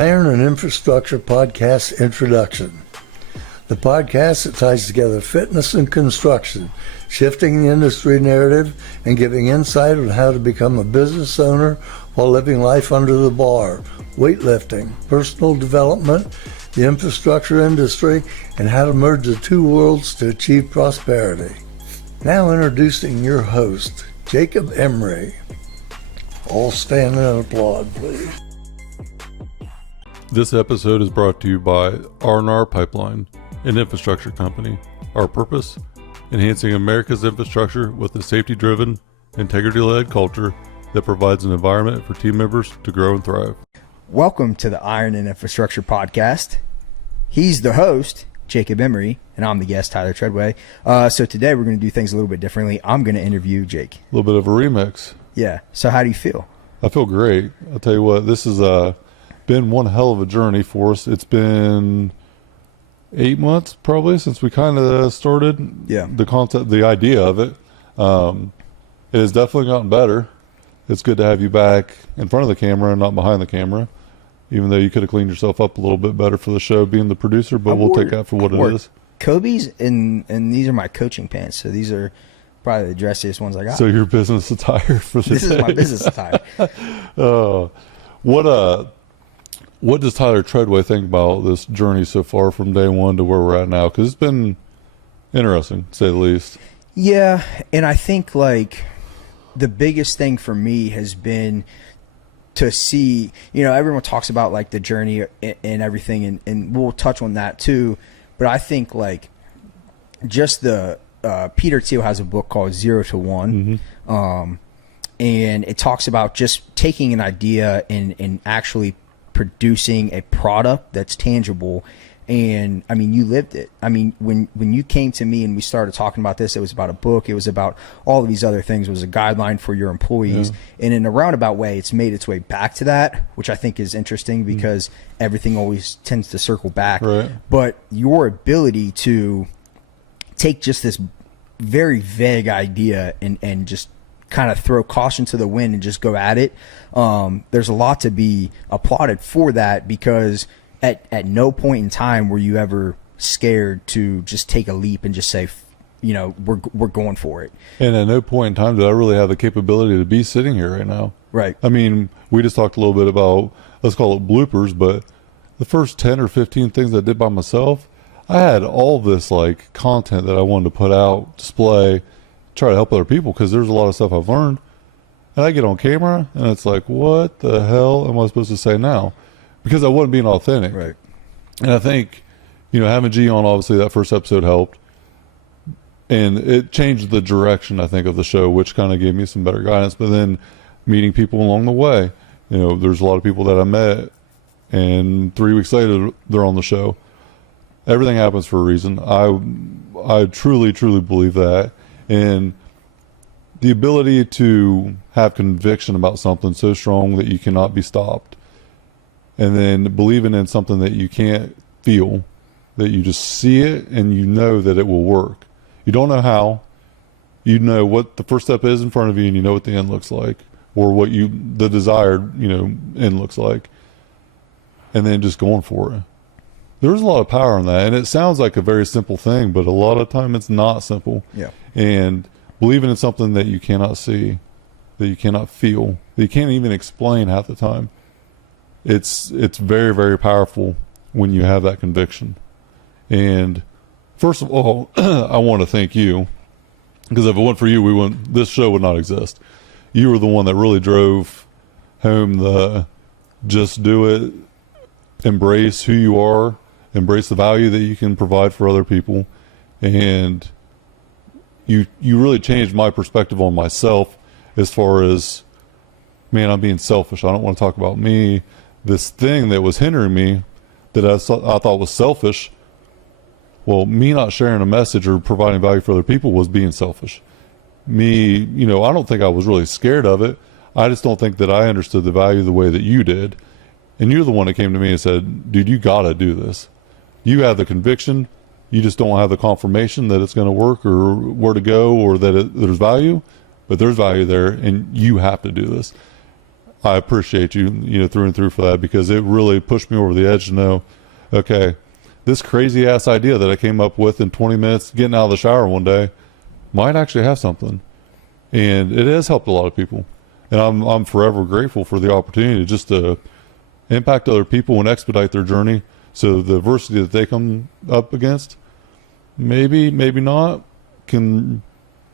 Iron and Infrastructure Podcast Introduction. The podcast that ties together fitness and construction, shifting the industry narrative and giving insight on how to become a business owner while living life under the bar, weightlifting, personal development, the infrastructure industry, and how to merge the two worlds to achieve prosperity. Now introducing your host, Jacob Emery. All stand and applaud, please. This episode is brought to you by R&R Pipeline, an infrastructure company. Our purpose? Enhancing America's infrastructure with a safety-driven, integrity-led culture that provides an environment for team members to grow and thrive. Welcome to the Iron and Infrastructure Podcast. He's the host, Jacob Emery, and I'm the guest, Tyler Tredway. So today we're going to do things a little bit differently. I'm going to interview Jake. A little bit of a remix. Yeah. So how do you feel? I feel great. I'll tell you what, this has been one hell of a journey for us. It's been 8 months probably since we kind of started the concept, the idea of it. It has definitely gotten better. It's good to have you back in front of the camera and not behind the camera, even though you could have cleaned yourself up a little bit better for the show being the producer, but we'll take that for what it is. Kobe's, and these are my coaching pants, so these are probably the dressiest ones I got. So your business attire for the This day. is my business attire. What does Tyler Tredway think about this journey so far from day one to where we're at now? Because it's been interesting, to say the least. Yeah, and I think like the biggest thing for me has been to see, everyone talks about like the journey and everything, and we'll touch on that too. But I think like just the Peter Thiel has a book called 0 to 1. Mm-hmm. And it talks about just taking an idea and actually producing a product that's tangible. And I mean, you lived it. I mean, when you came to me and we started talking about this, it was about a book. It was about all of these other things. It was a guideline for your employees. Yeah. And in a roundabout way, it's made its way back to that, which I think is interesting because everything always tends to circle back. Right. But your ability to take just this very vague idea and just kind of throw caution to the wind and just go at it. There's a lot to be applauded for that, because at no point in time were you ever scared to just take a leap and just say, we're going for it. And at no point in time did I really have the capability to be sitting here right now. Right. I mean, we just talked a little bit about, let's call it bloopers, but the first 10 or 15 things I did by myself, I had all this like content that I wanted to put out, display, try to help other people, because there's a lot of stuff I've learned. And I get on camera and it's like, what the hell am I supposed to say now? Because I wasn't being authentic. Right. And I think, having G on, obviously that first episode helped. And it changed the direction, I think, of the show, which kind of gave me some better guidance. But then meeting people along the way, there's a lot of people that I met, and 3 weeks later, they're on the show. Everything happens for a reason. I truly, truly believe that. And the ability to have conviction about something so strong that you cannot be stopped, and then believing in something that you can't feel, that you just see it and you know that it will work. You don't know how. You know what the first step is in front of you, and you know what the end looks like, or what the desired, end looks like. And then just going for it. There's a lot of power in that, and it sounds like a very simple thing, but a lot of time it's not simple. Yeah. And believing in something that you cannot see, that you cannot feel, that you can't even explain half the time. It's very, very powerful when you have that conviction. And first of all, I want to thank you, because if it weren't for you, this show would not exist. You were the one that really drove home the just do it, embrace who you are, embrace the value that you can provide for other people. And you really changed my perspective on myself, as far as, man, I'm being selfish. I don't want to talk about me. This thing that was hindering me, that I thought was selfish, well, me not sharing a message or providing value for other people was being selfish. Me, I don't think I was really scared of it. I just don't think that I understood the value the way that you did. And you're the one that came to me and said, dude, you got to do this. You have the conviction. You just don't have the confirmation that it's going to work, or where to go, or that there's value. But there's value there, and you have to do this. I appreciate you, through and through for that, because it really pushed me over the edge to know, okay, this crazy ass idea that I came up with in 20 minutes getting out of the shower one day might actually have something. And it has helped a lot of people. And I'm forever grateful for the opportunity just to impact other people and expedite their journey. So the adversity that they come up against, maybe not, can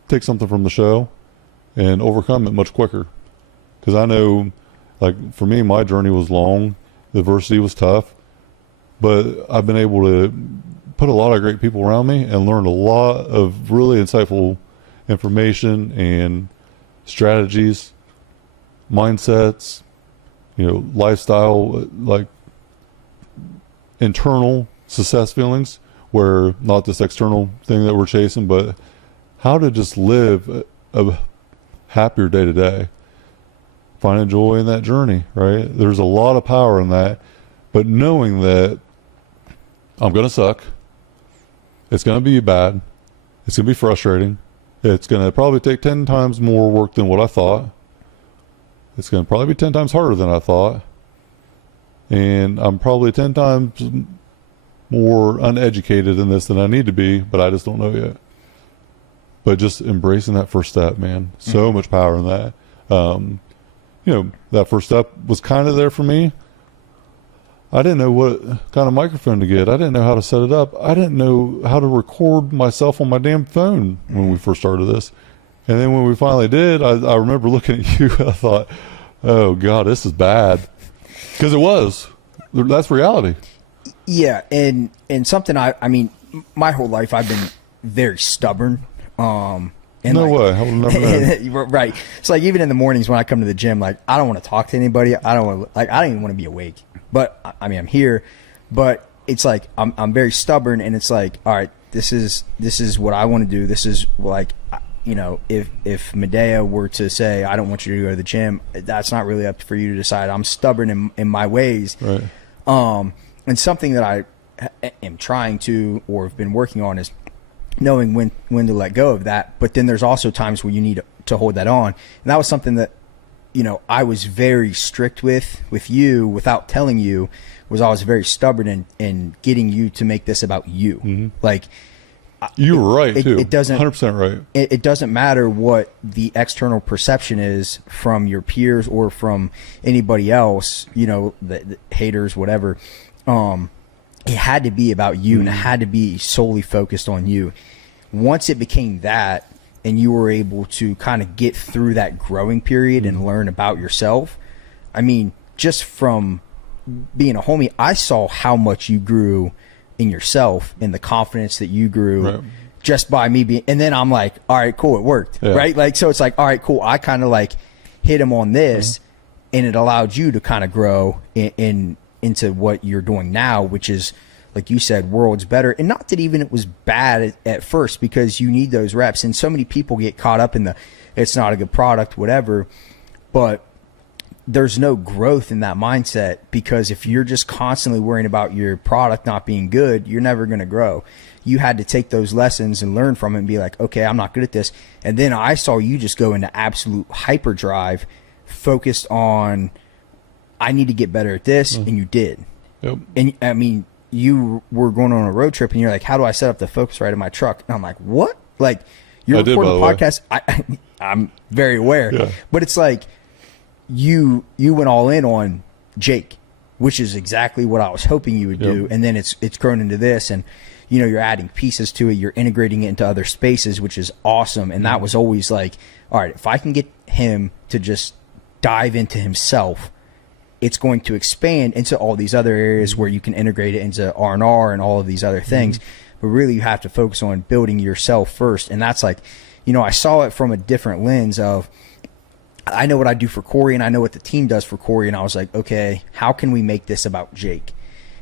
take something from the show and overcome it much quicker. Because I know, like, for me, my journey was long. The adversity was tough. But I've been able to put a lot of great people around me and learn a lot of really insightful information and strategies, mindsets, lifestyle, like internal success feelings, where not this external thing that we're chasing, but how to just live a happier day to day. Finding joy in that journey, right? There's a lot of power in that, but knowing that I'm going to suck, it's going to be bad, it's going to be frustrating, it's going to probably take 10 times more work than what I thought, it's going to probably be 10 times harder than I thought, and I'm probably 10 times more uneducated in this than I need to be, but I just don't know yet. But just embracing that first step, man, so much power in that. That first step was kind of there for me. I didn't know what kind of microphone to get. I didn't know how to set it up. I didn't know how to record myself on my damn phone when we first started this. And then when we finally did, I remember looking at you, I thought, oh God, this is bad. Because it was. That's reality. Yeah, and something I mean, my whole life I've been very stubborn. And no way. I would never know. Right. It's like even in the mornings when I come to the gym, like I don't want to talk to anybody. I don't even want to be awake. But I mean, I'm here. But it's like I'm very stubborn, and it's like, all right, this is what I want to do. This is like, if Medea were to say, I don't want you to go to the gym, that's not really up for you to decide. I'm stubborn in my ways. Right. And something that I am trying to, or have been working on, is knowing when to let go of that. But then there's also times where you need to hold that on. And that was something that, I was very strict with you without telling you. Was I was very stubborn in getting you to make this about you. Mm-hmm. Like, you were right too. It doesn't 100% right. It doesn't matter what the external perception is from your peers or from anybody else, the haters, whatever. It had to be about you, and it had to be solely focused on you. Once it became that, and you were able to kind of get through that growing period and learn about yourself, I mean, just from being a homie, I saw how much you grew in yourself and the confidence that you grew right. just by me being, and then I'm like, all right, cool, it worked, right? Like, so it's like, all right, cool, I kind of like hit him on this, and it allowed you to kind of grow into what you're doing now, which is, like you said, worlds better. And not that even it was bad at first, because you need those reps. And so many people get caught up in it's not a good product, whatever. But there's no growth in that mindset, because if you're just constantly worrying about your product not being good, you're never going to grow. You had to take those lessons and learn from it and be like, okay, I'm not good at this. And then I saw you just go into absolute hyperdrive, focused on, I need to get better at this. And you did. Yep. And I mean, you were going on a road trip, and you're like, how do I set up the Focusrite in my truck? And I'm like, what? Like, you're recording a podcast. I'm very aware. Yeah. But it's like, you went all in on Jake, which is exactly what I was hoping you would do. And then it's grown into this, and you're adding pieces to it. You're integrating it into other spaces, which is awesome. And that was always like, all right, if I can get him to just dive into himself, it's going to expand into all these other areas where you can integrate it into R&R and all of these other things. But really, you have to focus on building yourself first. And that's like, I saw it from a different lens of, I know what I do for Corey, and I know what the team does for Corey. And I was like, okay, how can we make this about Jake?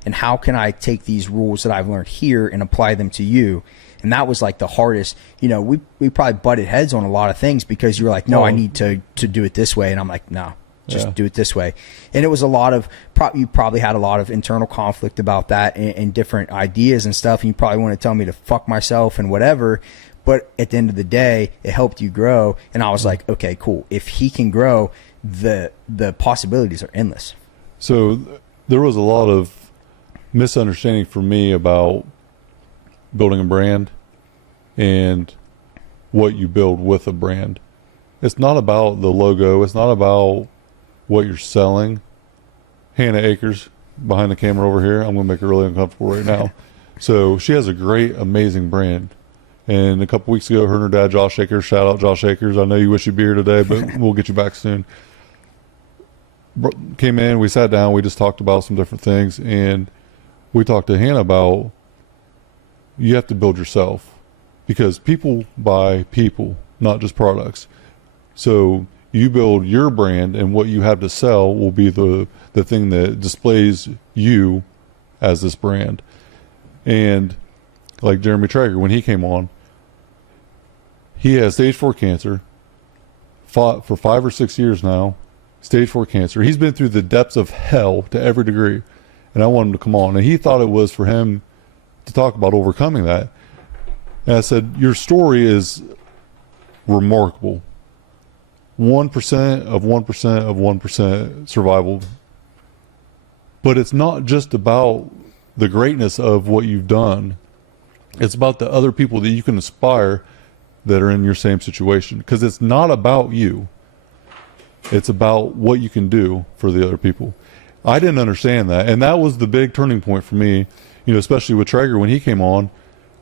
And how can I take these rules that I've learned here and apply them to you? And that was like the hardest. We probably butted heads on a lot of things, because you're like, no, I need to do it this way. And I'm like, no. Just do it this way. And it was a lot of, you probably had a lot of internal conflict about that, and different ideas and stuff. And you probably want to tell me to fuck myself and whatever. But at the end of the day, it helped you grow. And I was like, okay, cool. If he can grow, the possibilities are endless. So there was a lot of misunderstanding for me about building a brand and what you build with a brand. It's not about the logo. It's not about what you're selling. Hannah Akers behind the camera over here. I'm going to make her really uncomfortable right now. So she has a great, amazing brand. And a couple weeks ago, her and her dad, Josh Akers, shout out Josh Akers. I know you wish you'd be here today, but we'll get you back soon. Came in, we sat down, we just talked about some different things. And we talked to Hannah about you have to build yourself because people buy people, not just products. So you build your brand, and what you have to sell will be the thing that displays you as this brand. And like Jeremy Traeger, when he came on, he has stage 4 cancer, fought for 5 or 6 years now, stage 4 cancer. He's been through the depths of hell to every degree. And I wanted him to come on. And he thought it was for him to talk about overcoming that. And I said, your story is remarkable. 1% of 1% of 1% survival. But it's not just about the greatness of what you've done. It's about the other people that you can inspire that are in your same situation. Because it's not about you. It's about what you can do for the other people. I didn't understand that. And that was the big turning point for me, especially with Traeger when he came on.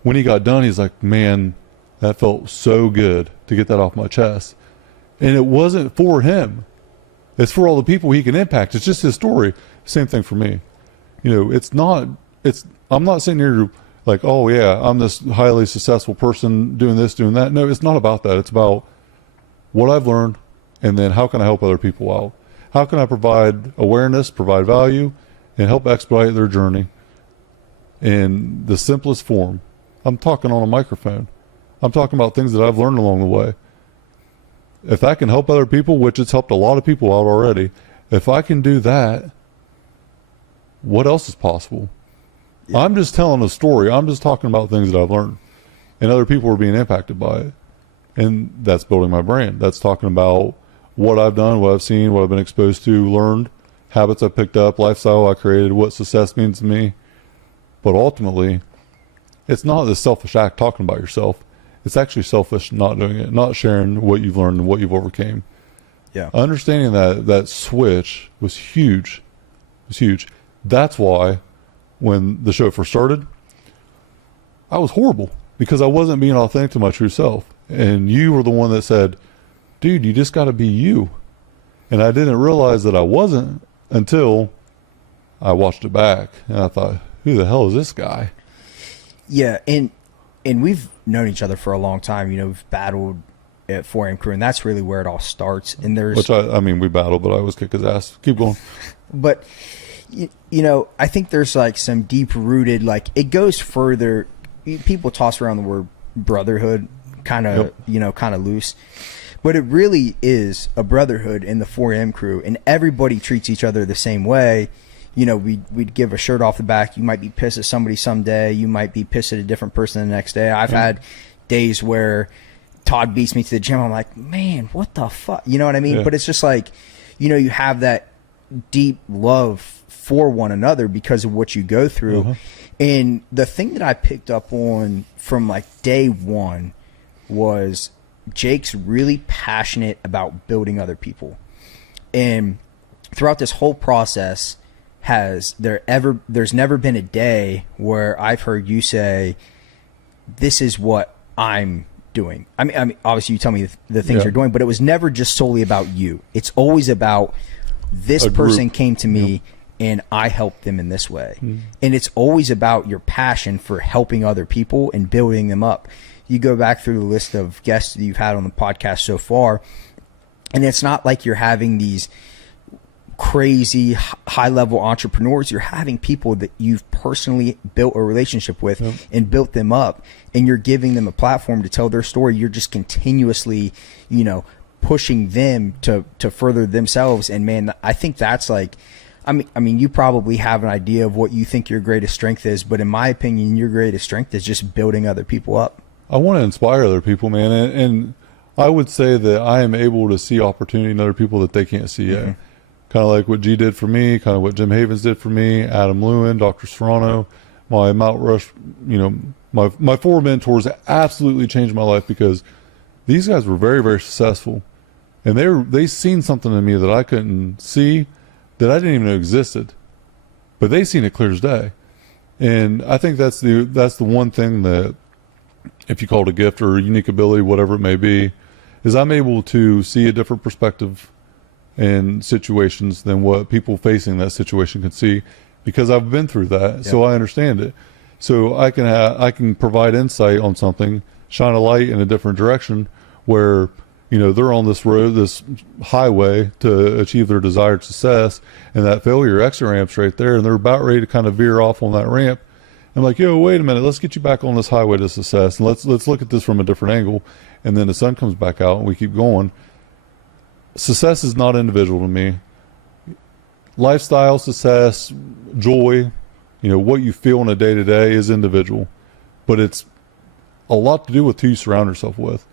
When he got done, he's like, man, that felt so good to get that off my chest. And it wasn't for him. It's for all the people he can impact. It's just his story. Same thing for me. I'm not sitting here like, oh yeah, I'm this highly successful person doing this, doing that. No, it's not about that. It's about what I've learned, and then how can I help other people out? How can I provide awareness, provide value, and help expedite their journey in the simplest form? I'm talking on a microphone. I'm talking about things that I've learned along the way. If that can help other people, which it's helped a lot of people out already, if I can do that, what else is possible? Yeah. I'm just telling a story. I'm just talking about things that I've learned, and other people are being impacted by it. And that's building my brand. That's talking about what I've done, what I've seen, what I've been exposed to, learned, habits I've picked up, lifestyle I created, what success means to me. But ultimately, it's not this selfish act talking about yourself. It's actually selfish not doing it, not sharing what you've learned and what you've overcame. Yeah. Understanding that switch was huge. It was huge. That's why when the show first started, I was horrible because I wasn't being authentic to my true self. And you were the one that said, dude, you just got to be you. And I didn't realize that I wasn't until I watched it back. And I thought, who the hell is this guy? Yeah. And we've known each other for a long time. We've battled at 4M Crew, and that's really where it all starts. And there's, we battled, but I always kick his ass. Keep going. But, I think there's like some deep rooted, like it goes further. People toss around the word brotherhood kind of, yep. Kind of loose. But it really is a brotherhood in the 4M Crew, and everybody treats each other the same way. We'd give a shirt off the back. You might be pissed at somebody someday. You might be pissed at a different person the next day. I've had days where Todd beats me to the gym. I'm like, man, what the fuck? You know what I mean? Yeah. But it's just like, you have that deep love for one another because of what you go through. Uh-huh. And the thing that I picked up on from like day one was Jake's really passionate about building other people. And throughout this whole process, there's never been a day where I've heard you say, this is what I'm doing. I mean, obviously you tell me the things you're doing, but it was never just solely about you. It's always about this person came to me and I helped them in this way. Mm-hmm. And it's always about your passion for helping other people and building them up. You go back through the list of guests that you've had on the podcast so far, and it's not like you're having these crazy high-level entrepreneurs. You're having people that you've personally built a relationship with and built them up, and you're giving them a platform to tell their story. You're just continuously, pushing them to further themselves. And man, I think that's like, I mean, you probably have an idea of what you think your greatest strength is, but in my opinion, your greatest strength is just building other people up. I want to inspire other people, man. And I would say that I am able to see opportunity in other people that they can't see yet. Mm-hmm. Kind of like what G did for me, kind of what Jim Havens did for me, Adam Lewin, Dr. Serrano, my Mount Rush, my four mentors absolutely changed my life because these guys were very, very successful. And they seen something in me that I couldn't see, that I didn't even know existed. But they seen it clear as day. And I think that's the one thing that, if you call it a gift or a unique ability, whatever it may be, is I'm able to see a different perspective in situations than what people facing that situation can see, because I've been through that. Yep. So I understand it. So I can provide insight on something, shine a light in a different direction where, they're on this road, this highway to achieve their desired success, and that failure exit ramp's right there, and they're about ready to kind of veer off on that ramp. I'm like, yo, wait a minute, let's get you back on this highway to success, and let's look at this from a different angle. And then the sun comes back out, and we keep going. Success is not individual to me. Lifestyle success, joy, what you feel in a day-to-day is individual, but it's a lot to do with who you surround yourself with.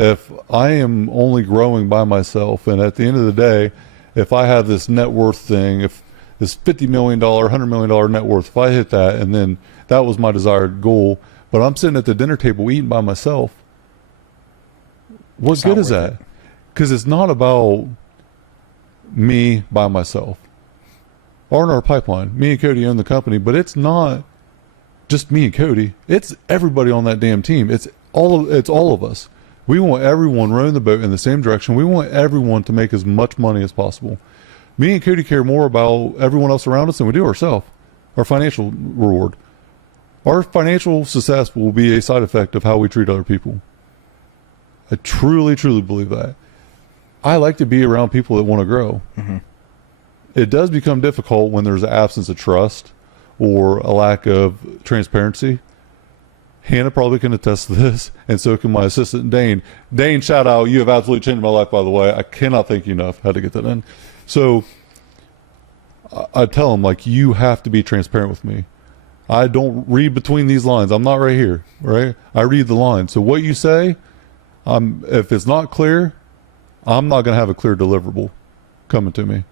If I am only growing by myself, and at the end of the day, if I have this net worth thing, if this $50 million, $100 million net worth, if I hit that, and then that was my desired goal, but I'm sitting at the dinner table eating by myself, what good is that? Because it's not about me by myself. R&R Pipeline, me and Cody own the company, but it's not just me and Cody. It's everybody on that damn team. It's all of us. We want everyone rowing the boat in the same direction. We want everyone to make as much money as possible. Me and Cody care more about everyone else around us than we do ourselves, our financial reward. Our financial success will be a side effect of how we treat other people. I truly, truly believe that. I like to be around people that want to grow. Mm-hmm. It does become difficult when there's an absence of trust or a lack of transparency. Hannah probably can attest to this, and so can my assistant, Dane. Dane, shout out. You have absolutely changed my life, by the way. I cannot thank you enough. Had to get that in. So I tell him, you have to be transparent with me. I don't read between these lines. I'm not right here, right? I read the lines. So what you say, if it's not clear, I'm not going to have a clear deliverable coming to me.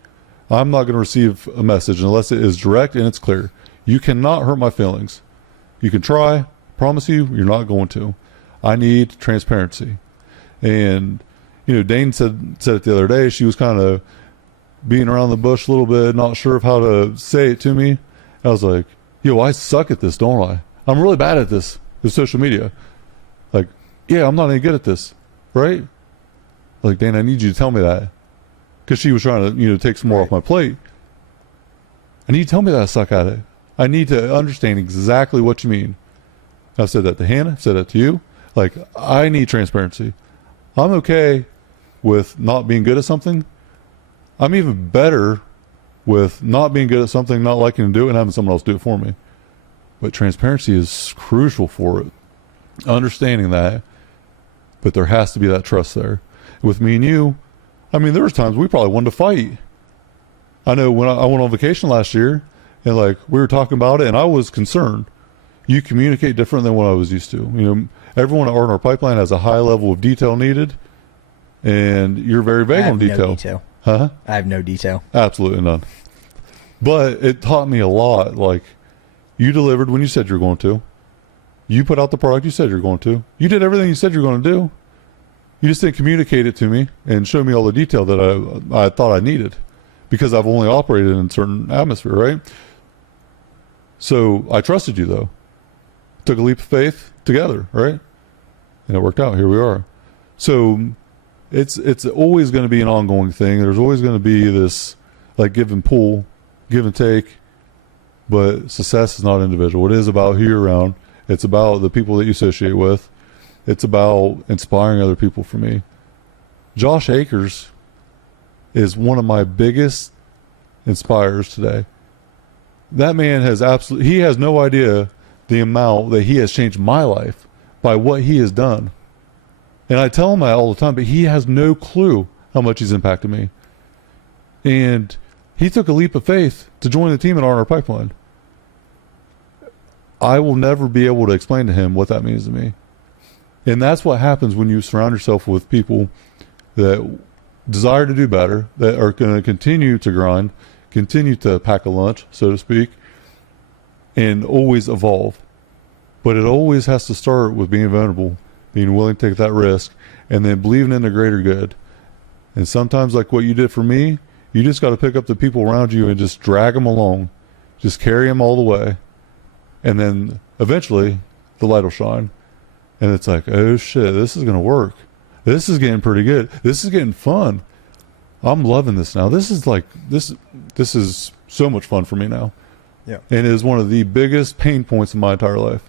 I'm not going to receive a message unless it is direct and it's clear. You cannot hurt my feelings. You can try. Promise you, you're not going to. I need transparency. And, Dane said it the other day. She was kind of being around the bush a little bit, not sure of how to say it to me. I was like, yo, I suck at this, don't I? I'm really bad at this with social media. Yeah, I'm not any good at this, right? Dane, I need you to tell me that. Because she was trying to, take some more off my plate. I need you to tell me that I suck at it. I need to understand exactly what you mean. I've said that to Hannah. I've said that to you. I need transparency. I'm okay with not being good at something. I'm even better with not being good at something, not liking to do it, and having someone else do it for me. But transparency is crucial for it. Understanding that. But there has to be that trust there. With me and you, there was times we probably wanted to fight. I know when I went on vacation last year, and we were talking about it, and I was concerned. You communicate different than what I was used to. Everyone at R&R Pipeline has a high level of detail needed, and you're very vague on detail. No detail. Huh? I have no detail. Absolutely none. But it taught me a lot. You delivered when you said you were going to. You put out the product you said you were going to. You did everything you said you were going to do. You just didn't communicate it to me and show me all the detail that I thought I needed, because I've only operated in a certain atmosphere, right? So I trusted you, though. Took a leap of faith together, right? And it worked out. Here we are. So it's always going to be an ongoing thing. There's always going to be this give and pull, give and take. But success is not individual. It is about who you're around. It's about the people that you associate with. It's about inspiring other people for me. Josh Akers is one of my biggest inspirers today. That man he has no idea the amount that he has changed my life by what he has done. And I tell him that all the time, but he has no clue how much he's impacted me. And he took a leap of faith to join the team at R&R Pipeline. I will never be able to explain to him what that means to me. And that's what happens when you surround yourself with people that desire to do better, that are going to continue to grind, continue to pack a lunch, so to speak, and always evolve. But it always has to start with being vulnerable, being willing to take that risk, and then believing in the greater good. And sometimes, like what you did for me, you just got to pick up the people around you and just drag them along, just carry them all the way. And then eventually the light will shine. And it's like, oh shit, this is going to work. This is getting pretty good. This is getting fun. I'm loving this now. This is like, this is so much fun for me now. Yeah. And it is one of the biggest pain points in my entire life.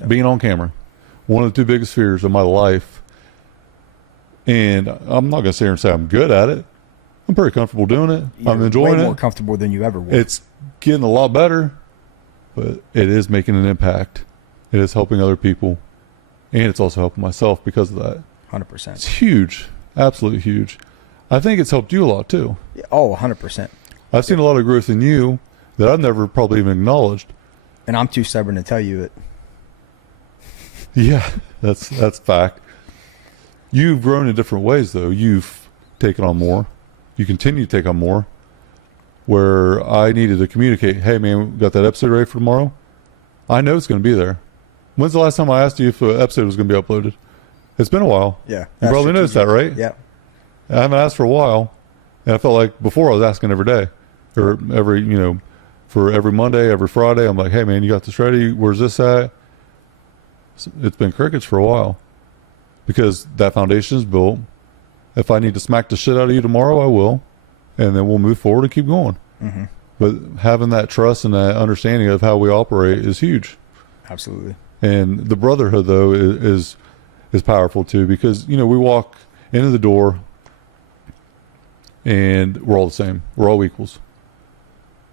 Yeah. Being on camera. One of the two biggest fears of my life. And I'm not going to sit here and say I'm good at it. I'm pretty comfortable doing it. I'm enjoying it. Way more comfortable than you ever were. It's getting a lot better, but it is making an impact. It is helping other people. And it's also helping myself because of that. 100%. It's huge. Absolutely huge. I think it's helped you a lot too. Oh, 100%. I've seen a lot of growth in you that I've never probably even acknowledged. And I'm too stubborn to tell you it. Yeah, that's fact. You've grown in different ways though. You've taken on more. You continue to take on more. Where I needed to communicate, hey man, we got that episode ready for tomorrow? I know it's going to be there. When's the last time I asked you if an episode was going to be uploaded? It's been a while. Yeah. You probably noticed that, right? Yeah. I haven't asked for a while. And I felt like before I was asking every day. Or every, for every Monday, every Friday. I'm like, hey man, you got this ready? Where's this at? It's been crickets for a while. Because that foundation is built. If I need to smack the shit out of you tomorrow, I will. And then we'll move forward and keep going. Mm-hmm. But having that trust and that understanding of how we operate is huge. Absolutely. And the brotherhood, though, is powerful, too. Because, we walk into the door and we're all the same. We're all equals.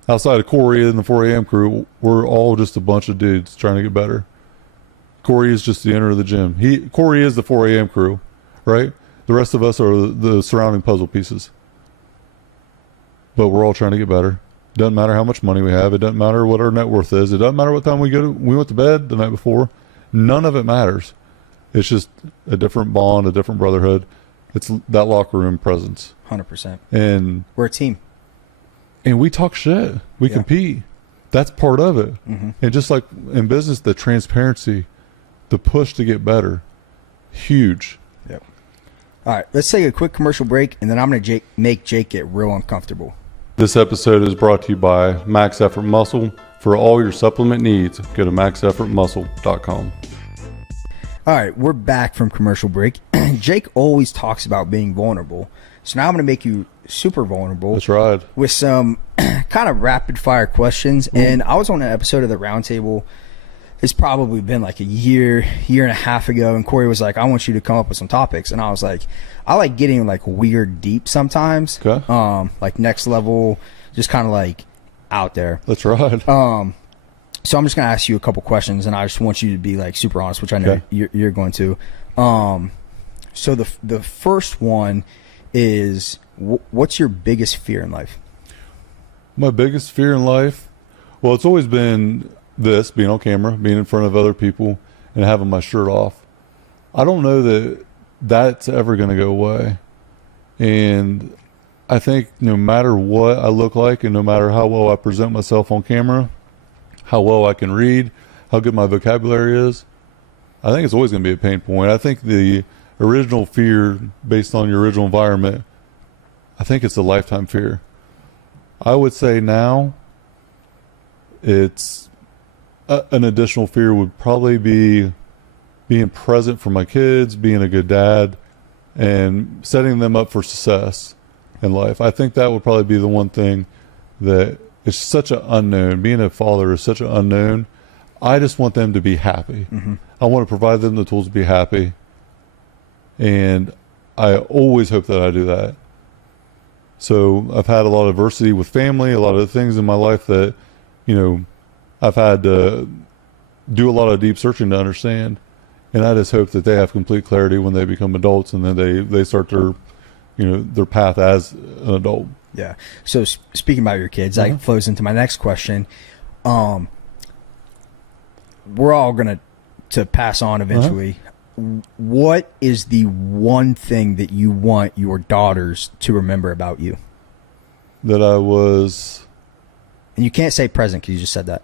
Outside of Corey and the 4 a.m. crew, we're all just a bunch of dudes trying to get better. Corey is just the owner of the gym. Corey is the 4 a.m. crew, right? The rest of us are the surrounding puzzle pieces. But we're all trying to get better. Doesn't matter how much money we have. It doesn't matter what our net worth is. It doesn't matter what time we went to bed the night before. None of it matters. It's just a different bond, a different brotherhood. It's that locker room presence. 100%. And we're a team. And we talk shit. We compete. That's part of it. Mm-hmm. And just like in business, the transparency, the push to get better, huge. Yep. All right, let's take a quick commercial break, and then I'm going to make Jake get real uncomfortable. This episode is brought to you by Max Effort Muscle. For all your supplement needs, go to maxeffortmuscle.com. All right, we're back from commercial break. Jake always talks about being vulnerable. So now I'm going to make you super vulnerable. That's right. With some kind of rapid fire questions. Mm. And I was on an episode of the Roundtable. It's probably been like a year and a half ago. And Corey was like, I want you to come up with some topics. And I was like, I like getting like weird deep sometimes. Okay. Like next level, just kind of like out there. That's right. So I'm just going to ask you a couple questions, and I just want you to be like super honest, which I know you're going to. So the first one is, what's your biggest fear in life? My biggest fear in life? Well, it's always been this, being on camera, being in front of other people, and having my shirt off. I don't know that that's ever going to go away. And I think no matter what I look like and no matter how well I present myself on camera, how well I can read, how good my vocabulary is, I think it's always going to be a pain point. I think the original fear based on your original environment, I think it's a lifetime fear. I would say now it's an additional fear would probably be being present for my kids, being a good dad, and setting them up for success in life. I think that would probably be the one thing that is such an unknown. Being a father is such an unknown. I just want them to be happy. Mm-hmm. I want to provide them the tools to be happy. And I always hope that I do that. So I've had a lot of adversity with family, a lot of things in my life that, I've had to do a lot of deep searching to understand. And I just hope that they have complete clarity when they become adults, and then they start their path as an adult. Yeah. So speaking about your kids, that flows into my next question. We're all going to pass on eventually. what is the one thing that you want your daughters to remember about you? That And you can't say present because you just said that.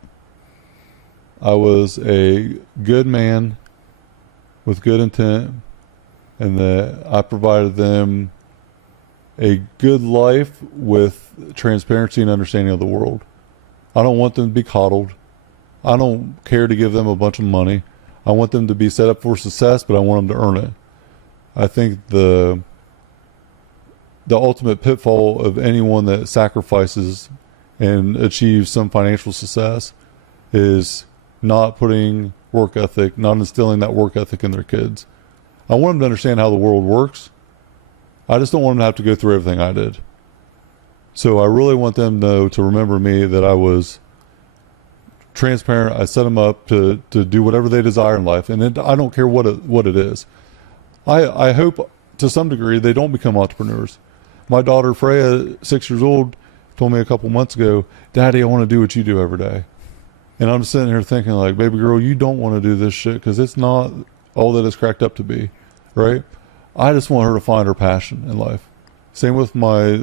I was a good man with good intent, and that I provided them a good life with transparency and understanding of the world. I don't want them to be coddled. I don't care to give them a bunch of money. I want them to be set up for success, but I want them to earn it. I think the ultimate pitfall of anyone that sacrifices and achieves some financial success is not putting work ethic, not instilling that work ethic in their kids. I want them to understand how the world works. I just don't want them to have to go through everything I did. So I really want them to remember me, that I was transparent. I set them up to do whatever they desire in life, and I don't care what it is. I hope to some degree they don't become entrepreneurs. My daughter Freya, 6 years old, told me a couple months ago, "Daddy, I want to do what you do every day." And I'm sitting here thinking, like, baby girl, you don't want to do this shit because it's not all that it's cracked up to be, right? I just want her to find her passion in life. Same with my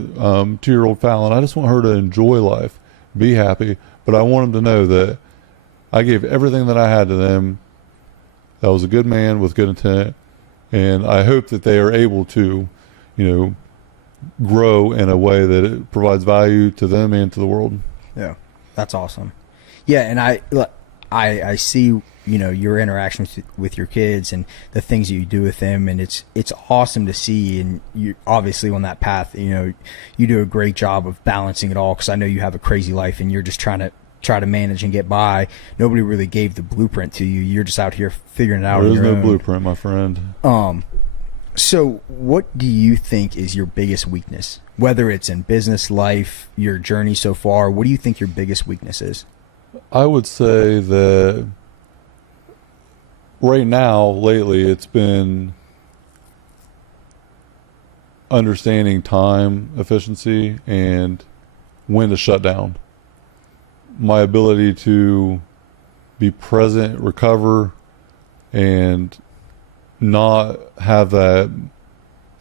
2-year-old Fallon. I just want her to enjoy life, be happy, but I want them to know that I gave everything that I had to them. I was a good man with good intent, and I hope that they are able to, grow in a way that it provides value to them and to the world. Yeah, that's awesome. Yeah, and I see your interactions with your kids and the things that you do with them, and it's awesome to see. And you obviously on that path, you do a great job of balancing it all, because I know you have a crazy life and you're just trying to manage and get by. Nobody really gave the blueprint to you. You're just out here figuring it out. There is no blueprint, my friend. So what do you think is your biggest weakness? Whether it's in business, life, your journey so far, what do you think your biggest weakness is? I would say that right now, lately, it's been understanding time efficiency and when to shut down. My ability to be present, recover, and not have that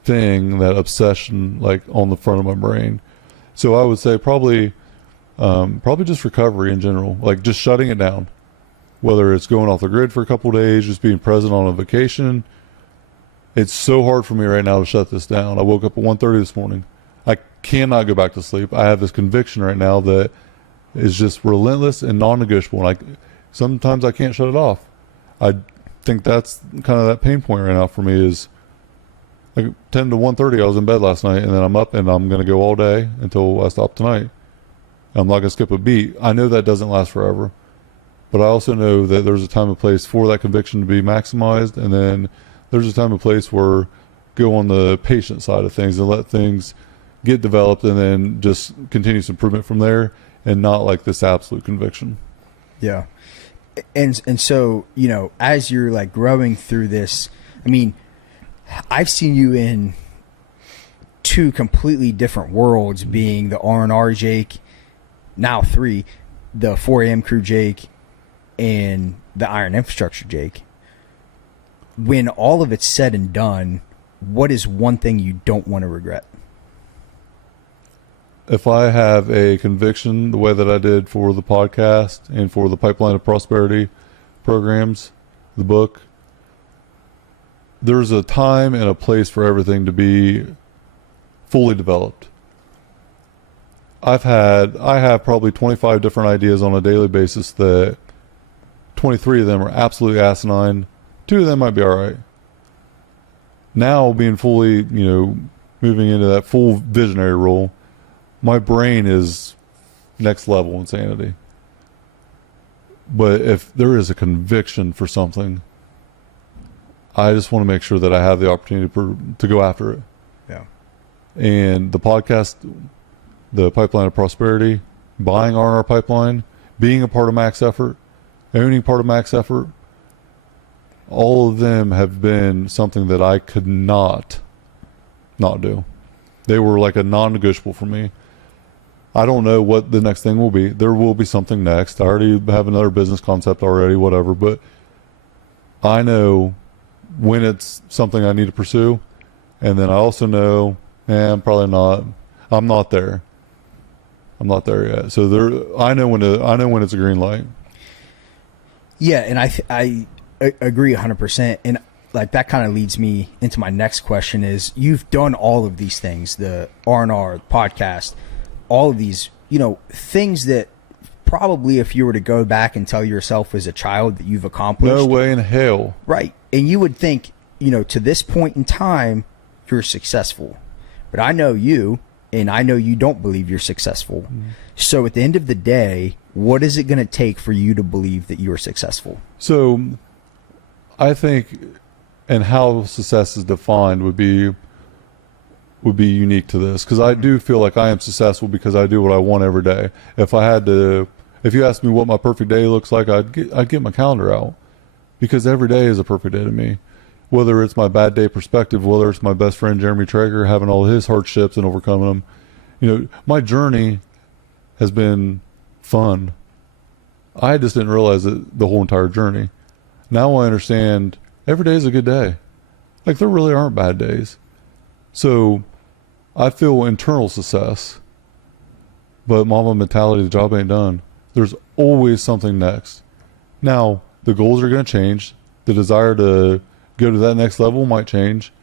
thing, that obsession, like on the front of my brain. So I would say probably just recovery in general, like just shutting it down. Whether it's going off the grid for a couple of days, just being present on a vacation. It's so hard for me right now to shut this down. I woke up at 1:30 this morning. I cannot go back to sleep. I have this conviction right now that is just relentless and non-negotiable. And sometimes I can't shut it off. I think that's kind of that pain point right now for me is like 10 to 1:30. I was in bed last night, and then I'm up and I'm going to go all day until I stop tonight. I'm not going to skip a beat. I know that doesn't last forever. But I also know that there's a time and place for that conviction to be maximized, and then there's a time and place where go on the patient side of things and let things get developed, and then just continuous improvement from there, and not like this absolute conviction. Yeah. And so, as you're like growing through this, I mean, I've seen you in two completely different worlds, being the R&R Jake, now 3, the 4 a.m. crew Jake, and the Iron Infrastructure Jake. When all of it's said and done, what is one thing you don't want to regret? If I have a conviction the way that I did for the podcast and for the Pipeline of Prosperity programs, the book, there's a time and a place for everything to be fully developed. I have probably 25 different ideas on a daily basis that 23 of them are absolutely asinine. 2 of them might be all right. Now, being fully, moving into that full visionary role, my brain is next level insanity. But if there is a conviction for something, I just want to make sure that I have the opportunity to go after it. Yeah. And the podcast, the Pipeline of Prosperity, buying R&R Pipeline, being a part of Max Effort, owning part of Max Effort, all of them have been something that I could not do. They were like a non-negotiable for me. I don't know what the next thing will be. There will be something next. I already have another business concept already, whatever. But I know when it's something I need to pursue, and then I also know, I'm probably not. I'm not there. I'm not there yet. So I know when it's a green light. Yeah, and I agree 100%. And like that kind of leads me into my next question: is you've done all of these things, the R&R podcast, all of these, things that probably if you were to go back and tell yourself as a child that you've accomplished, no way in hell. Right. And you would think, to this point in time, you're successful. But I know you, and I know you don't believe you're successful. Mm-hmm. So at the end of the day, what is it going to take for you to believe that you're successful? So I think, and how success is defined would be unique to this, because I do feel like I am successful because I do what I want every day. If you asked me what my perfect day looks like, I'd get my calendar out, because every day is a perfect day to me. Whether it's my bad day perspective, whether it's my best friend Jeremy Traeger having all his hardships and overcoming them, my journey has been fun. I just didn't realize it the whole entire journey. Now I understand every day is a good day. Like, there really aren't bad days. So I feel internal success, but mama mentality, the job ain't done. There's always something next. Now, the goals are going to change. The desire to go to that next level might change.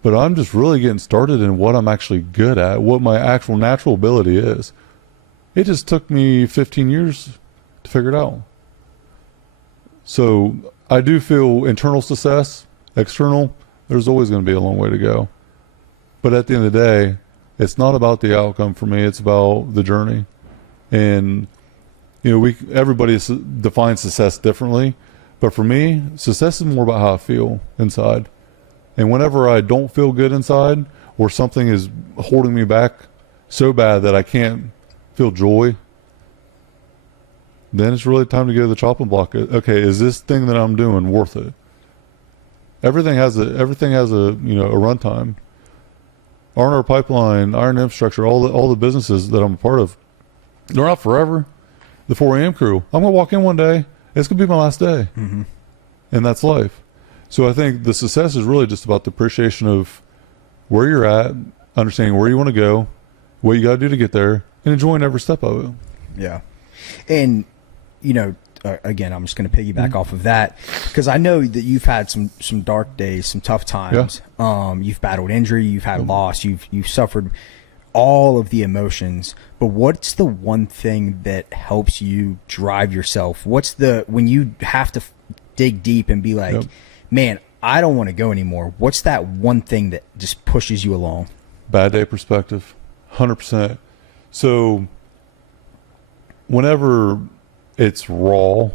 But I'm just really getting started in what I'm actually good at, what my actual natural ability is. It just took me 15 years to figure it out. So I do feel internal success, external, there's always going to be a long way to go. But at the end of the day, it's not about the outcome for me. It's about the journey. And, everybody defines success differently. But for me, success is more about how I feel inside. And whenever I don't feel good inside, or something is holding me back so bad that I can't feel joy, then it's really time to go to the chopping block. Okay, is this thing that I'm doing worth it? Everything has a runtime. R&R Pipeline, Iron Infrastructure, all the businesses that I'm a part of, they're not forever. The 4 a.m. crew, I'm going to walk in one day, it's going to be my last day. Mm-hmm. And that's life. So I think the success is really just about the appreciation of where you're at, understanding where you want to go, what you got to do to get there, and enjoying every step of it. Yeah. And, again, I'm just going to piggyback off of that, because I know that you've had some dark days, some tough times. Yeah. You've battled injury, you've had loss, you've suffered all of the emotions. But what's the one thing that helps you drive yourself? When you have to dig deep and be like, man, I don't want to go anymore. What's that one thing that just pushes you along? Bad day perspective, 100%. So whenever it's raw,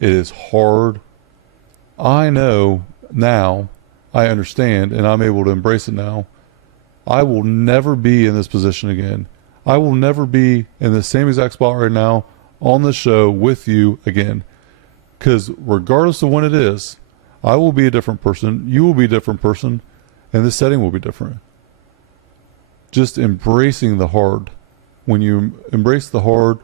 it is hard, I know now, I understand, and I'm able to embrace it now. I will never be in this position again. I will never be in the same exact spot right now on the show with you again. Because regardless of when it is, I will be a different person, you will be a different person, and this setting will be different. Just embracing the hard. When you embrace the hard,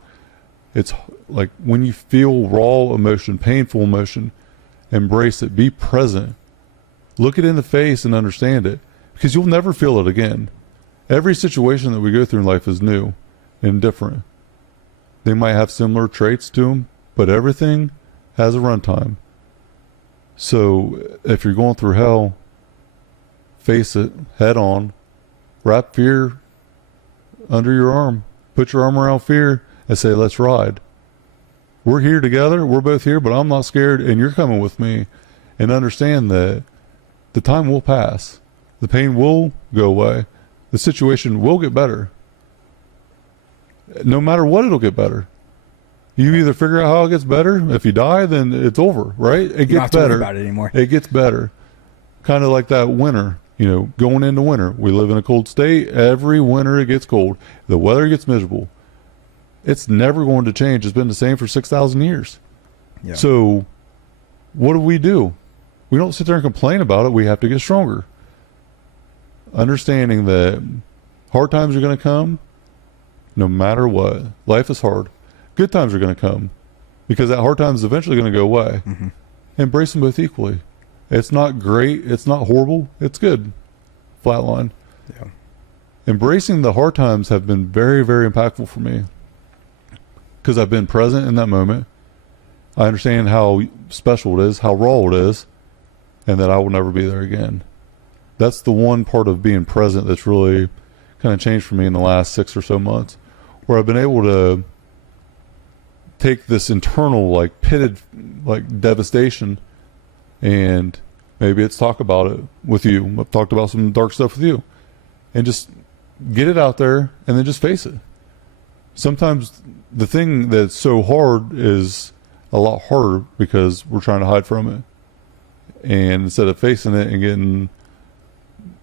it's like when you feel raw emotion, painful emotion, embrace it, be present. Look it in the face and understand it, because you'll never feel it again. Every situation that we go through in life is new and different. They might have similar traits to them, but everything has a runtime. So if you're going through hell, face it head on. Wrap fear under your arm. Put your arm around fear and say, let's ride. We're here together. We're both here, but I'm not scared, and you're coming with me. And understand that the time will pass. The pain will go away. The situation will get better. No matter what, it'll get better. You either figure out how it gets better. If you die, then it's over, right? It gets better. You don't have to worry about it anymore. It gets better. Kind of like that winter, going into winter. We live in a cold state. Every winter it gets cold. The weather gets miserable. It's never going to change. It's been the same for 6,000 years. Yeah. So what do? We don't sit there and complain about it. We have to get stronger. Understanding that hard times are going to come no matter what. Life is hard. Good times are going to come because that hard time is eventually going to go away. Mm-hmm. Embrace them both equally. It's not great. It's not horrible. It's good. Flatline. Yeah. Embracing the hard times have been very, very impactful for me because I've been present in that moment. I understand how special it is, how raw it is, and that I will never be there again. That's the one part of being present that's really kind of changed for me in the last 6 or so months, where I've been able to take this internal, like, pitted, like, devastation, and maybe it's talk about it with you. I've talked about some dark stuff with you, and just get it out there and then just face it. Sometimes the thing that's so hard is a lot harder because we're trying to hide from it. And instead of facing it and getting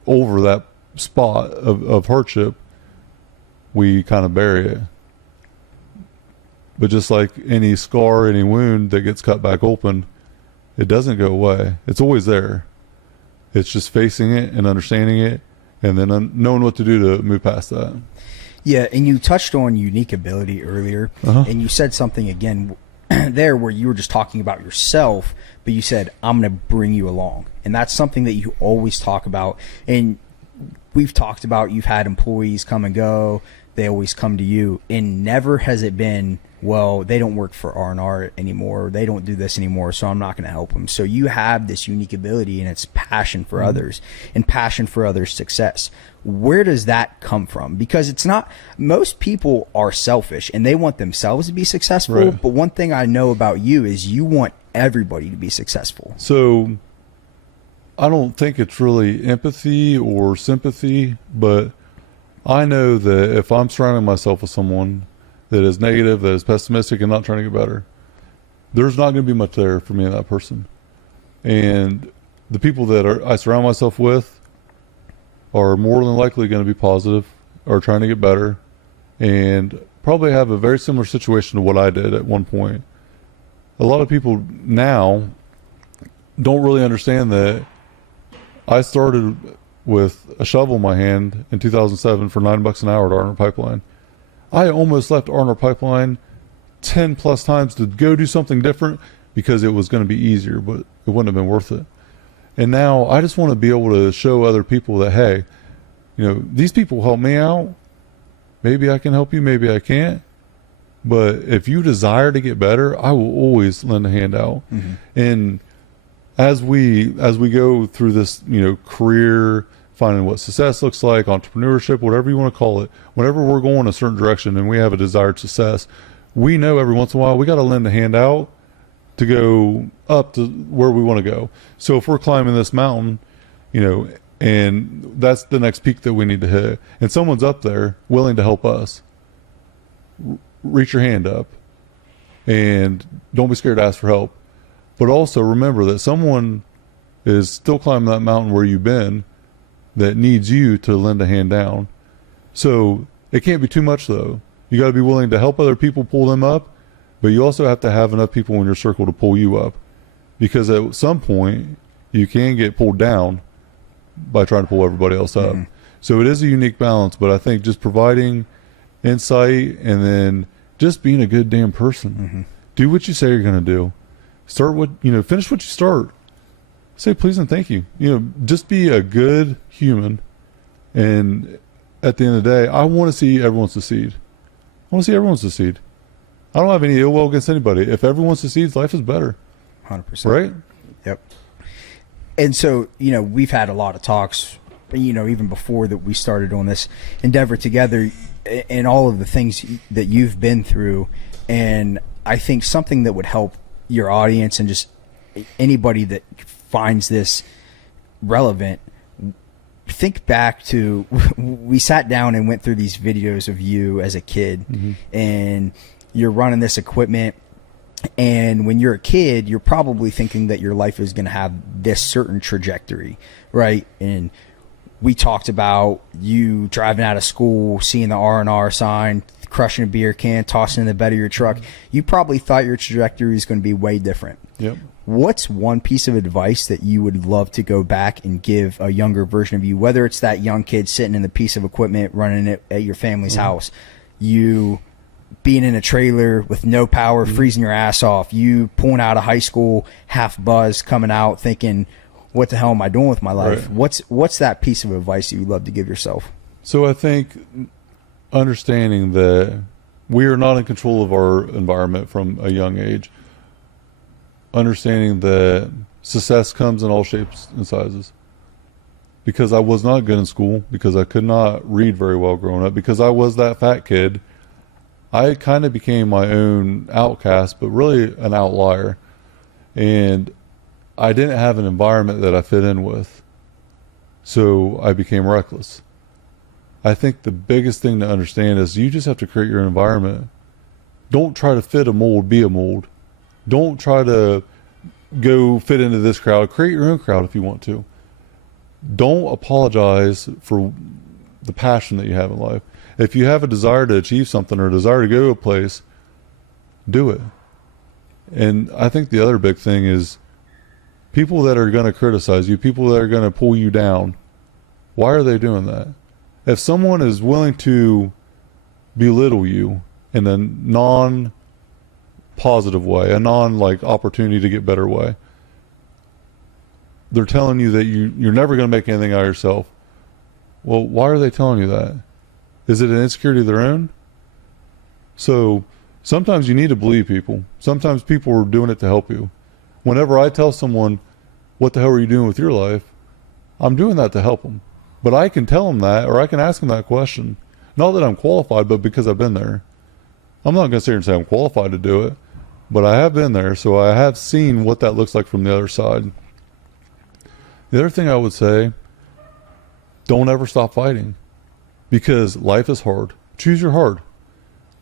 over that spot of hardship, we kind of bury it. But just like any scar, any wound that gets cut back open, it doesn't go away. It's always there. It's just facing it and understanding it, and then knowing what to do to move past that. Yeah, and you touched on unique ability earlier, and you said something again there where you were just talking about yourself, but you said, I'm going to bring you along. And that's something that you always talk about. And we've talked about, you've had employees come and go. They always come to you. And never has it been, well, they don't work for R&R anymore. They don't do this anymore, so I'm not going to help them. So you have this unique ability, and it's passion for others and passion for others' success. Where does that come from? Because it's not, most people are selfish and they want themselves to be successful. Right. But one thing I know about you is you want everybody to be successful. So I don't think it's really empathy or sympathy, but I know that if I'm surrounding myself with someone that is negative, that is pessimistic and not trying to get better, there's not going to be much there for me and that person. And the people that I surround myself with are more than likely going to be positive or trying to get better and probably have a very similar situation to what I did at one point. A lot of people now don't really understand that I started with a shovel in my hand in 2007 for $9 an hour at Arnold Pipeline. I almost left Arnold Pipeline 10 plus times to go do something different because it was going to be easier, but it wouldn't have been worth it. And now I just want to be able to show other people that, hey, you know, these people help me out. Maybe I can help you, maybe I can't. But if you desire to get better, I will always lend a hand out. Mm-hmm. And as we go through this, you know, career, finding what success looks like, entrepreneurship, whatever you want to call it, whenever we're going a certain direction and we have a desired success, we know every once in a while we got to lend a hand out to go up to where we want to go. So if we're climbing this mountain, you know, and that's the next peak that we need to hit, and someone's up there willing to help us, reach your hand up and don't be scared to ask for help. But also remember that someone is still climbing that mountain where you've been that needs you to lend a hand down. So it can't be too much, though. You got to be willing to help other people pull them up, but you also have to have enough people in your circle to pull you up, because at some point you can get pulled down by trying to pull everybody else up. Mm-hmm. So it is a unique balance, but I think just providing insight and then just being a good damn person. Mm-hmm. Do what you say you're going to do. Start what, you know, finish what you start. Say please and thank you. You know, just be a good human. And at the end of the day, I want to see everyone succeed. I want to see everyone succeed. I don't have any ill will against anybody. If everyone succeeds, life is better. 100%. Right? Yep. And so, you know, we've had a lot of talks, you know, even before that we started on this endeavor together, and all of the things that you've been through. And I think something that would help your audience and just anybody that finds this relevant, think back to, we sat down and went through these videos of you as a kid, mm-hmm. and you're running this equipment. And when you're a kid, you're probably thinking that your life is going to have this certain trajectory, right? And we talked about you driving out of school, seeing the R&R sign, crushing a beer can, tossing in the bed of your truck. You probably thought your trajectory is going to be way different. Yep. What's one piece of advice that you would love to go back and give a younger version of you, whether it's that young kid sitting in the piece of equipment running it at your family's mm-hmm. house, you being in a trailer with no power, mm-hmm. freezing your ass off, you pulling out of high school half buzzed, coming out thinking, what the hell am I doing with my life? Right. What's that piece of advice that you'd love to give yourself? So I think understanding that we are not in control of our environment from a young age. Understanding that success comes in all shapes and sizes. Because I was not good in school, because I could not read very well growing up, because I was that fat kid, I kind of became my own outcast, but really an outlier. And I didn't have an environment that I fit in with. So I became reckless. I think the biggest thing to understand is you just have to create your environment. Don't try to fit a mold, be a mold. Don't try to go fit into this crowd. Create your own crowd if you want to. Don't apologize for the passion that you have in life. If you have a desire to achieve something or a desire to go to a place, do it. And I think the other big thing is people that are going to criticize you, people that are going to pull you down, why are they doing that? If someone is willing to belittle you in a non-positive way, a non-like opportunity to get better way, they're telling you that you're never going to make anything out of yourself. Well, why are they telling you that? Is it an insecurity of their own? So sometimes you need to believe people. Sometimes people are doing it to help you. Whenever I tell someone, what the hell are you doing with your life? I'm doing that to help them. But I can tell them that, or I can ask them that question. Not that I'm qualified, but because I've been there. I'm not going to sit here and say I'm qualified to do it, but I have been there, so I have seen what that looks like from the other side. The other thing I would say, don't ever stop fighting, because life is hard. Choose your heart.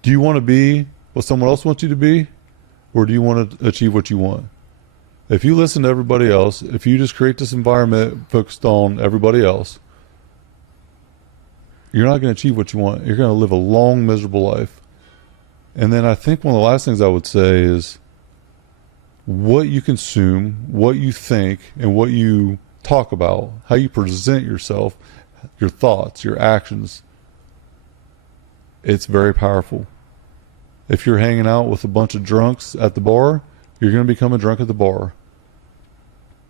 Do you want to be what someone else wants you to be, or do you want to achieve what you want? If you listen to everybody else, if you just create this environment focused on everybody else, you're not going to achieve what you want. You're going to live a long, miserable life. And then I think one of the last things I would say is what you consume, what you think, and what you talk about, how you present yourself, your thoughts, your actions, it's very powerful. If you're hanging out with a bunch of drunks at the bar, you're going to become a drunk at the bar.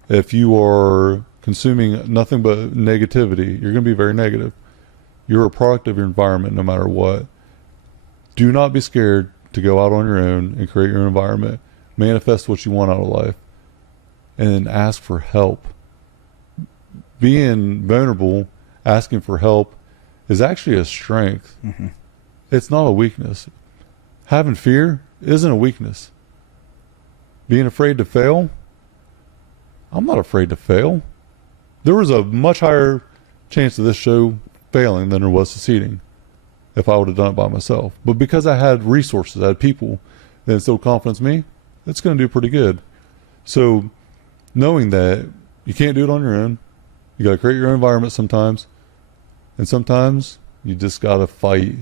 If you are consuming nothing but negativity, you're going to be very negative. You're a product of your environment no matter what. Do not be scared to go out on your own and create your environment. Manifest what you want out of life. And then ask for help. Being vulnerable, asking for help, is actually a strength. Mm-hmm. It's not a weakness. Having fear isn't a weakness. Being afraid to fail, I'm not afraid to fail. There was a much higher chance of this show failing than there was succeeding if I would have done it by myself. But because I had resources, I had people that instilled confidence in me, it's going to do pretty good. So knowing that you can't do it on your own, you got to create your own environment sometimes, and sometimes you just got to fight.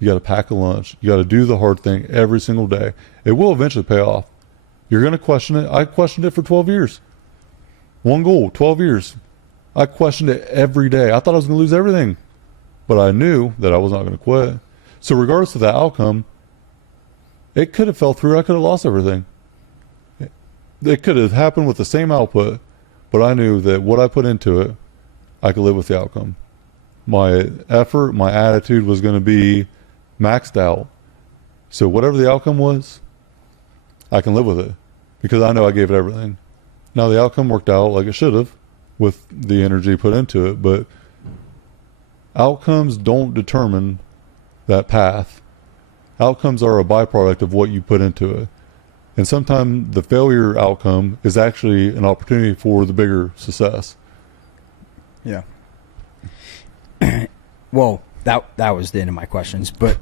You got to pack a lunch. You got to do the hard thing every single day. It will eventually pay off. You're going to question it. I questioned it for 12 years. One goal, 12 years. I questioned it every day. I thought I was going to lose everything, but I knew that I was not going to quit. So regardless of the outcome, it could have fell through. I could have lost everything. It could have happened with the same output, but I knew that what I put into it, I could live with the outcome. My effort, my attitude was going to be maxed out. So whatever the outcome was, I can live with it because I know I gave it everything. Now the outcome worked out like it should have with the energy put into it, but outcomes don't determine that path. Outcomes are a byproduct of what you put into it. And sometimes the failure outcome is actually an opportunity for the bigger success. Yeah. Well, that was the end of my questions, but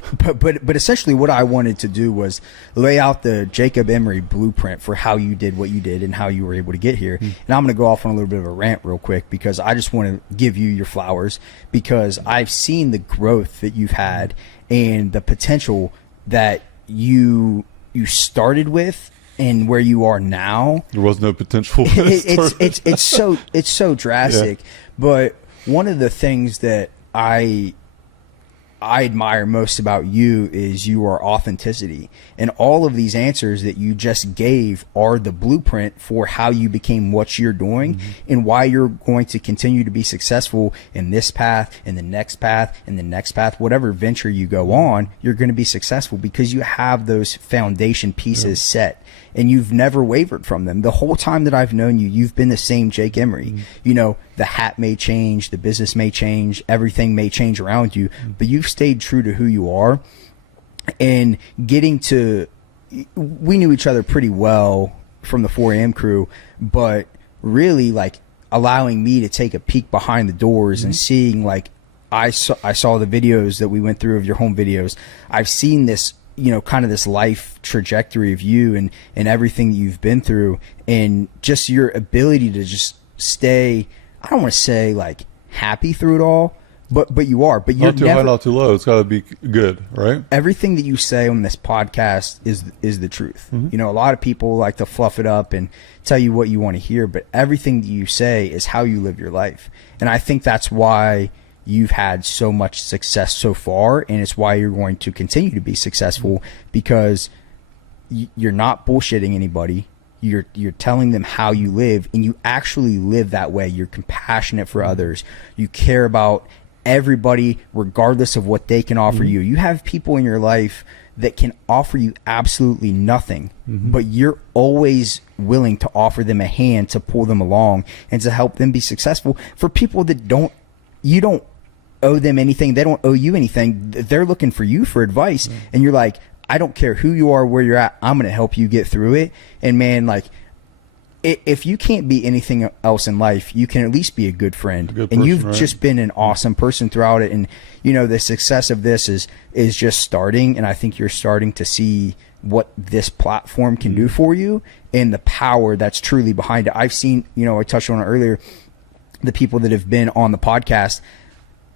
essentially what I wanted to do was lay out the Jacob Emery blueprint for how you did what you did and how you were able to get here. And I'm going to go off on a little bit of a rant real quick because I just want to give you your flowers because I've seen the growth that you've had and the potential that you started with and where you are now. There was no potential. It's so drastic. Yeah. But one of the things that I I admire most about you is your authenticity. And all of these answers that you just gave are the blueprint for how you became what you're doing and why you're going to continue to be successful in this path, in the next path, in the next path. Whatever venture you go on, you're going to be successful because you have those foundation pieces set and you've never wavered from them. The whole time that I've known you, you've been the same Jake Emery. You know, the hat may change, the business may change, everything may change around you, but you've stayed true to who you are. And we knew each other pretty well from the 4 a.m. crew, but really like allowing me to take a peek behind the doors and seeing, like, I saw the videos that we went through of your home videos. I've seen this, you know, kind of this life trajectory of you and everything that you've been through, and just your ability to just stay, I don't want to say like happy through it all, but you are. But you're not too high, not too low. It's got to be good, right? Everything that you say on this podcast is the truth. You know, a lot of people like to fluff it up and tell you what you want to hear, but everything that you say is how you live your life. And I think that's why you've had so much success so far, and it's why you're going to continue to be successful, because you're not bullshitting anybody. You're telling them how you live, and you actually live that way. You're compassionate for others. You care about everybody regardless of what they can offer you. You have people in your life that can offer you absolutely nothing, but you're always willing to offer them a hand to pull them along and to help them be successful. For people that you don't owe them anything, they don't owe you anything, they're looking for you for advice, and you're like, I don't care who you are, where you're at, I'm going to help you get through it. And man, like, if you can't be anything else in life, you can at least be a good friend. And you've just been an awesome person throughout it. And you know, the success of this is just starting, and I think you're starting to see what this platform can do for you and the power that's truly behind it. I've seen, you know, I touched on it earlier, the people that have been on the podcast,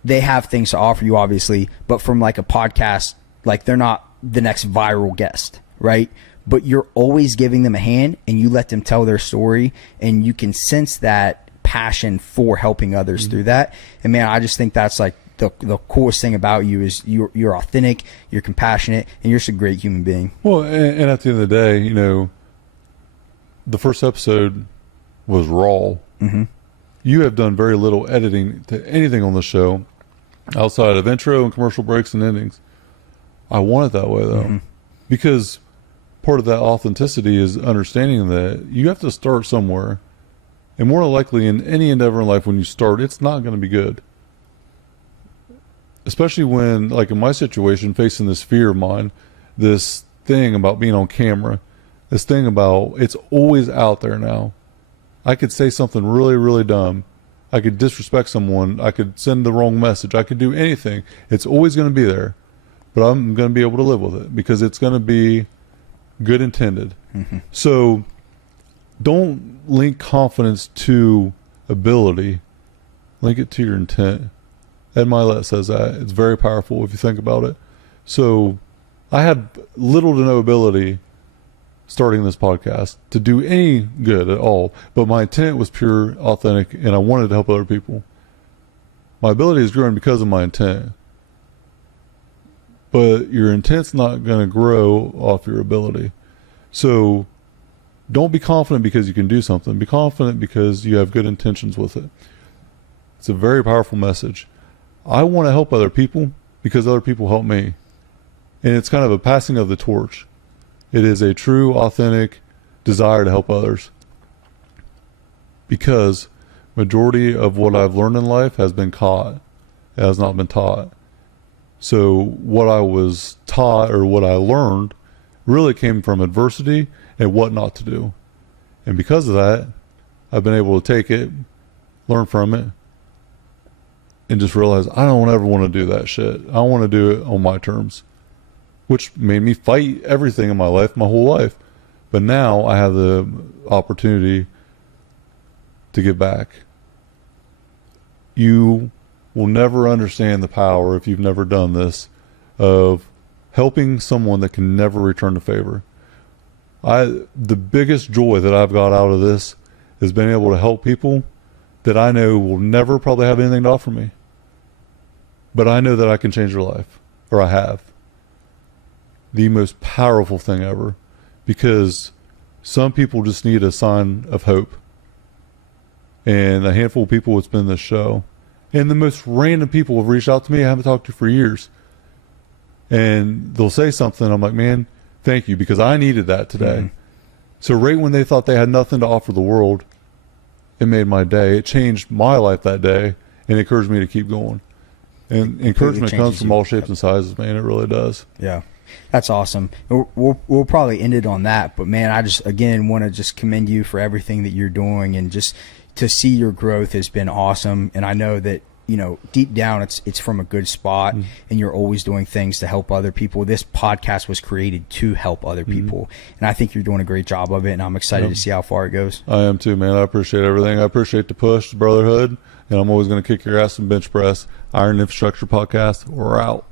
they have things to offer you, obviously, but from like a podcast, like, they're not the next viral guest, right? But you're always giving them a hand, and you let them tell their story, and you can sense that passion for helping others through that. And man, I just think that's like the coolest thing about you is you're authentic, you're compassionate, and you're just a great human being. Well, and at the end of the day, you know, the first episode was raw. You have done very little editing to anything on the show outside of intro and commercial breaks and endings. I want it that way, though, because part of that authenticity is understanding that you have to start somewhere. And more likely in any endeavor in life, when you start, it's not going to be good. Especially when, like in my situation, facing this fear of mine, this thing about being on camera, this thing about it's always out there now. I could say something really, really dumb. I could disrespect someone. I could send the wrong message. I could do anything. It's always going to be there. But I'm going to be able to live with it because it's going to be good intended. So don't link confidence to ability. Link it to your intent. Ed Milet says that. It's very powerful if you think about it. So I had little to no ability starting this podcast to do any good at all, but my intent was pure, authentic, and I wanted to help other people. My ability has grown because of my intent. But your intent's not going to grow off your ability. So don't be confident because you can do something. Be confident because you have good intentions with it. It's a very powerful message. I want to help other people because other people help me. And it's kind of a passing of the torch. It is a true, authentic desire to help others. Because majority of what I've learned in life has been caught. It has not been taught. So what I was taught or what I learned really came from adversity and what not to do. And because of that, I've been able to take it, learn from it, and just realize I don't ever want to do that shit. I want to do it on my terms, which made me fight everything in my life, my whole life. But now I have the opportunity to give back. You will never understand the power, if you've never done this, of helping someone that can never return the favor. The biggest joy that I've got out of this is being able to help people that I know will never probably have anything to offer me. but I know that I can change your life, or I have. The most powerful thing ever, because some people just need a sign of hope. And a handful of people it's been this show. And the most random people have reached out to me I haven't talked to for years. And they'll say something, I'm like, man, thank you, because I needed that today. Mm-hmm. So right when they thought they had nothing to offer the world, it made my day. It changed my life that day and encouraged me to keep going. And encouragement comes from all shapes and sizes, man. It really does. Yeah. That's awesome. We'll probably end it on that, but man, I just again want to just commend you for everything that you're doing, and just to see your growth has been awesome. And I know that, you know, deep down it's from a good spot, and you're always doing things to help other people. This podcast was created to help other people, and I think you're doing a great job of it, and I'm excited to see how far it goes. I am too, man. I appreciate everything. I appreciate the push, the brotherhood, and I'm always going to kick your ass in bench press. Iron Infrastructure Podcast, we're out.